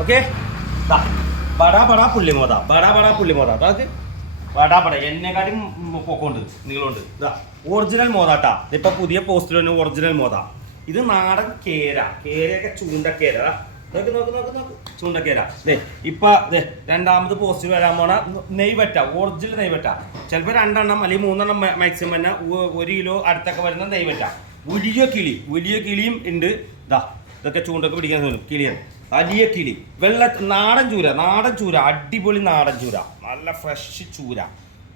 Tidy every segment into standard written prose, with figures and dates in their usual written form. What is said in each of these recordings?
Okay ബടാ ബടാ പുള്ളിമോത ബടാ ബടാ പുള്ളിമോത അതായത് ബടാ ബട എന്നെക്കാട്ടും പൊക്കമുണ്ട് നീളമുണ്ട് ഇതാ ഒറിജിനൽ മോതാട്ടാ ഇതിപ്പോൾ പുതിയ പോസ്റ്റിൽ തന്നെ ഒറിജിനൽ മോത. ഇത് നാടൻ കേരയൊക്കെ ചൂണ്ടക്കേര. നോക്ക് നോക്ക് നോക്ക് നോക്ക് ചൂണ്ടക്കേര. ഇപ്പൊ രണ്ടാമത് പോസ്റ്റ് വരാൻ പോണ നെയ്വറ്റ, ഒറിജിനൽ നെയ്വറ്റ. ചിലപ്പോൾ 2 എണ്ണം അല്ലെങ്കിൽ 3 എണ്ണം മാക്സിമം തന്നെ 1 കിലോ അടുത്തൊക്കെ വരുന്ന നെയ്വറ്റ. വലിയ കിളിയും ഉണ്ട്. ഇതാ ഇതൊക്കെ ചൂണ്ടൊക്കെ പിടിക്കാൻ തോന്നും. കിളിയാണ് വലിയ കിളി. നാടൻ ചൂര അടിപൊളി നാടൻ ചൂര, നല്ല ഫ്രഷ് ചൂര.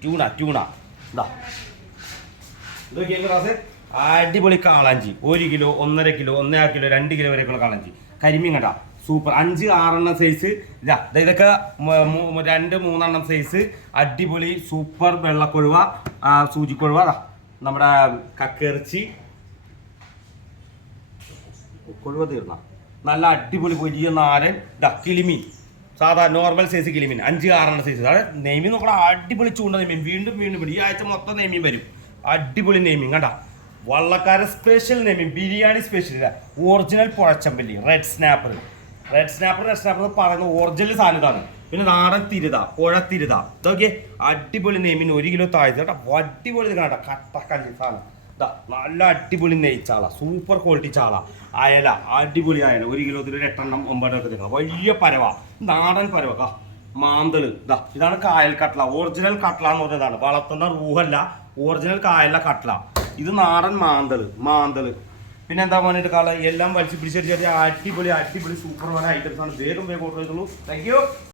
ട്യൂണ ഇതാ ഇതൊക്കെ ക്ലാസ് അടിപൊളി കാളാഞ്ചി. 1 കിലോ 1.5 കിലോ 1.5 കിലോ 2 കിലോ വരെയൊക്കെയുള്ള കാളാഞ്ചി. കരിമീൻ കണ്ട സൂപ്പർ. 5-6 എണ്ണം സൈസ്. ഇതൊക്കെ 2-3 എണ്ണം സൈസ് അടിപൊളി സൂപ്പർ വെള്ളക്കൊഴുവ, സൂചിക്കൊഴുവ, നമ്മുടെ കക്കിറച്ചി കൊഴുവ തീർന്ന നല്ല അടിപൊളി വലിയ നാരൻ. കിളിമീൻ സാധാ നോർമൽ സൈസ് കിളിമീൻ 5-6 എണ്ണം സൈസ്. അതായത് നെയ്മീൻ നോക്കണം, അടിപൊളി ചൂണ്ട നെയ്മീൻ. വീണ്ടും ഈ ആഴ്ച മൊത്തം നെയ്മീൻ വരും. അടിപൊളി നെയ്മീൻ കണ്ട. വള്ളക്കാരൻ സ്പെഷ്യൽ നെയ്മീൻ, ബിരിയാണി സ്പെഷ്യൽ. ഒറിജിനൽ പുഴച്ചമ്പല്ലി റെഡ് സ്നാപ്പർ പറയുന്ന ഒറിജിനൽ സാധനം ഇതാണ്. പിന്നെ നാടൻ പുഴ തിരുത. ഇതൊക്കെ അടിപൊളി നെയ്മീൻ 1 കിലോ താഴ്ച കേട്ടോ. അടിപൊളി കാണാം കട്ടക്കല്ലി സാധനം. നല്ല അടിപൊളി നെയ്ച്ചാള, സൂപ്പർ ക്വാളിറ്റി ചാള. അയല അടിപൊളി അയല 1 കിലോത്തിൽ 8 എണ്ണം 9 ഒക്കെ തരുന്നത്. വലിയ പരവ, നാടൻ പരവ. മാന്തള് ഇതാണ് കായൽ കട്ട്ല. ഒറിജിനൽ കട്ട്ല എന്ന് പറഞ്ഞതാണ്, വളർത്തുന്ന റൂഹല്ല, ഒറിജിനൽ കായലിലെ കട്ട്ല. ഇത് നാടൻ മാന്തള്. പിന്നെ എന്താ പറഞ്ഞിട്ട് എല്ലാം വലിച്ചു പിടിച്ചടിച്ച് അടിപൊളി സൂപ്പർ പോലെ ഐറ്റംസ് ആണ്. വേഗം ഓർഡർ ചെയ്തോളൂ. Thank you.